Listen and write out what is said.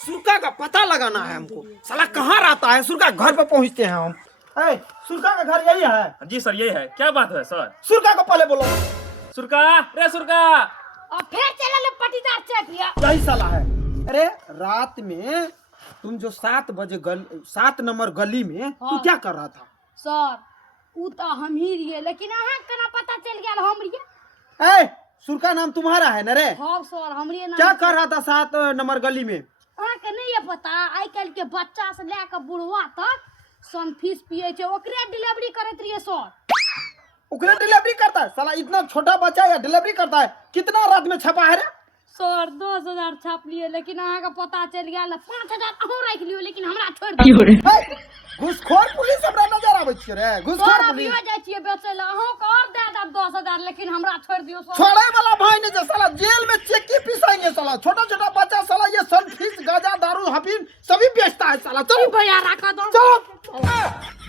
सुरका का पता लगाना है हमको। साला कहाँ रहता है सुरका? घर पे पहुँचते हैं हम। सुरका का घर यही है? जी सर यही है। क्या बात है सर? सुरका को पहले बोलो। सुरका, रे सुरका। और फिर चला ले पटीदार चेपिया। यही साला है। अरे रात में तुम जो 7 नंबर गली में तू क्या कर रहा था? सर उ तो हम ही रहिए, लेकिन अहाँ केना पता चल गया हम रहिए? सुरका नाम तुम्हारा है न रे? हाँ सर हमरे नाम। क्या कर रहा था 7 नंबर गली में? अहाँ के नहीं है पता? आई कल के बच्चा से लेकर बुढ़वा तक सनफिश पिए छे, ओकरे डिलीवरी करत रहिए सर। ओकरे डिलीवरी करता है? साला इतना छोटा बच्चा या डिलीवरी करता है? कितना रात में छपा है रे? सर 10,000 छाप लिए, लेकिन अहाँ का पता चल गया 5,000 अहूँ रख लियो, लेकिन हमरा छोड़ दियो। घुसखोर पुलिस हमरा नजर आवे छियै रे। घुसखोर पुलिस जाय छियै बेचे ला, अहूँ का और दे दब 10,000, लेकिन हमरा छोड़ दियो सर। छोड़े वाला भाई ने जो साला जेल में चेकी पिसाएंगे साला। छोटा छोटा बच्चा साला ये सनफिश गांजा दारू हफीम सभी बेचता है साला। चलो भैया रखा दो। चलो।